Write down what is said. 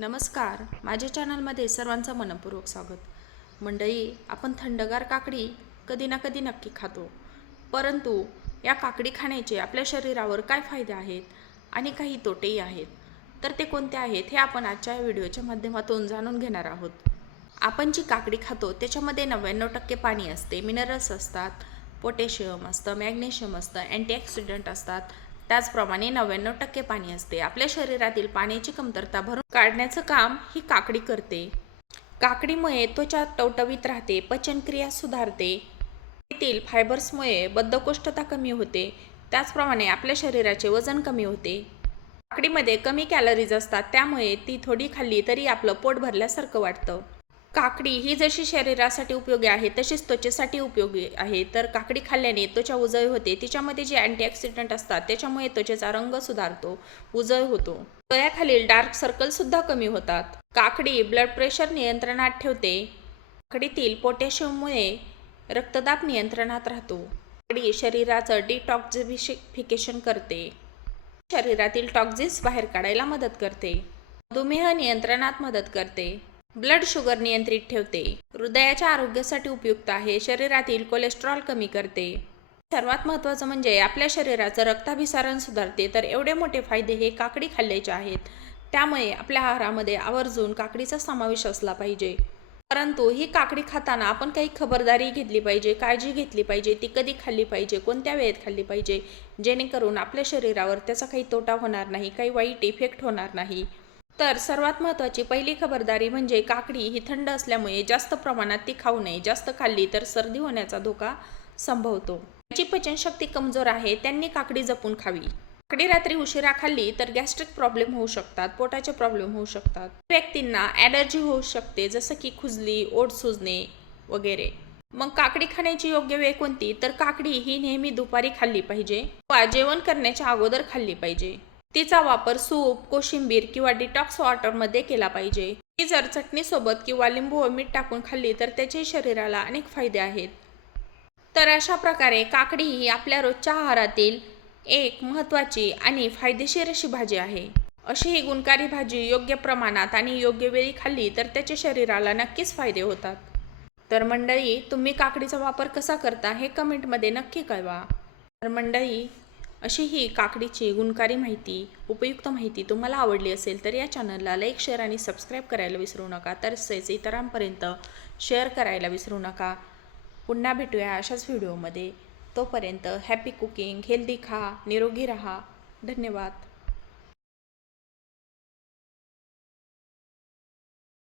नमस्कार. माझ्या चॅनलमध्ये सर्वांचं मनपूर्वक स्वागत. मंडळी आपण थंडगार काकडी कधी ना कधी नक्की खातो. परंतु या काकडी खाण्याचे आपल्या शरीरावर काय फायदे आहेत आणि काही तोटेही आहेत? तर ते कोणते आहेत हे आपण आजच्या व्हिडिओच्या माध्यमातून जाणून घेणार आहोत. आपण जी काकडी खातो त्याच्यामध्ये नव्याण्णव टक्के पाणी असते मिनरल्स असतात पोटॅशियम असतं मॅग्नेशियम असतं अँटीऑक्सिडंट असतात त्याचप्रमाणे नव्याण्णव टक्के पाणी असते. आपल्या शरीरातील पाण्याची कमतरता भरून काढण्याचं काम ही काकडी करते. काकडीमुळे त्वचा टवटवीत राहते पचनक्रिया सुधारते. येथील फायबर्समुळे बद्धकोष्ठता कमी होते. त्याचप्रमाणे आपल्या शरीराचे वजन कमी होते. काकडीमध्ये कमी कॅलरीज असतात त्यामुळे ती थोडी खाल्ली तरी आपलं पोट भरल्यासारखं वाटतं. काकडी ही जशी शरीरासाठी उपयोगी आहे तशीच त्वचेसाठी उपयोगी आहे. तर काकडी खाल्ल्याने त्वचा उजळ होते. तिच्यामध्ये जे अँटीऑक्सिडंट असतात त्याच्यामुळे त्वचेचा रंग सुधारतो उजळ होतो. डोळ्याखालील डार्क सर्कलसुद्धा कमी होतात. काकडी ब्लड प्रेशर नियंत्रणात ठेवते. काकडीतील पोटॅशियममुळे रक्तदाब नियंत्रणात राहतो. काकडी शरीराचं डिटॉक्झिफिकेशन करते. शरीरातील टॉक्झिन्स बाहेर काढायला मदत करते. मधुमेह नियंत्रणात मदत करते. ब्लड शुगर नियंत्रित ठेवते. हृदयाच्या आरोग्यासाठी उपयुक्त आहे. शरीरातील कोलेस्ट्रॉल कमी करते. सर्वात महत्त्वाचं म्हणजे आपल्या शरीराचं रक्ताभिसरण सुधारते. तर एवढे मोठे फायदे हे काकडी खाल्ल्याचे आहेत. त्यामुळे आपल्या आहारामध्ये आवर्जून काकडीचा समावेश असला पाहिजे. परंतु ही काकडी खाताना आपण काही खबरदारी घेतली पाहिजे काळजी घेतली पाहिजे ती कधी खाल्ली पाहिजे कोणत्या वेळेत खाल्ली पाहिजे जेणेकरून आपल्या शरीरावर त्याचा काही तोटा होणार नाही काही वाईट इफेक्ट होणार नाही. तर सर्वात महत्त्वाची पहिली खबरदारी म्हणजे काकडी ही थंड असल्यामुळे जास्त प्रमाणात ती खाऊ नये. जास्त खाल्ली तर सर्दी होण्याचा धोका संभवतो. ज्यांची पचनशक्ती कमजोर आहे त्यांनी काकडी जपून खावी. काकडी रात्री उशिरा खाल्ली तर गॅस्ट्रिक प्रॉब्लेम होऊ शकतात पोटाचे प्रॉब्लेम होऊ शकतात. व्यक्तींना ॲलर्जी होऊ शकते जसं की खुजली ओढ सुजणे वगैरे. मग काकडी खाण्याची योग्य वेळ कोणती? तर काकडी ही नेहमी दुपारी खाल्ली पाहिजे वा जेवण करण्याच्या अगोदर खाल्ली पाहिजे. तिचा वापर सूप कोशिंबीर किंवा डिटॉक्स वॉटरमध्ये केला पाहिजे. ती जर चटणीसोबत किंवा लिंबू व मीठ टाकून खाल्ली तर त्याचे शरीराला अनेक फायदे आहेत. तर अशा प्रकारे काकडी ही आपल्या रोजच्या आहारातील एक महत्त्वाची आणि फायदेशीर अशी भाजी आहे. अशी ही गुणकारी भाजी योग्य प्रमाणात आणि योग्य वेळी खाल्ली तर त्याच्या शरीराला नक्कीच फायदे होतात. तर मंडळी तुम्ही काकडीचा वापर कसा करता हे कमेंटमध्ये नक्की कळवा. तर मंडळी अशी ही काकडीची गुणकारी माहिती उपयुक्त माहिती तुम्हाला आवडली असेल तर या चॅनलला लाईक शेअर आणि सबस्क्राईब करायला विसरू नका. तसेच इतरांपर्यंत शेअर करायला विसरू नका. पुन्हा भेटूया अशाच व्हिडिओमध्ये तोपर्यंत हॅपी कुकिंग हेल्दी खा निरोगी राहा. धन्यवाद.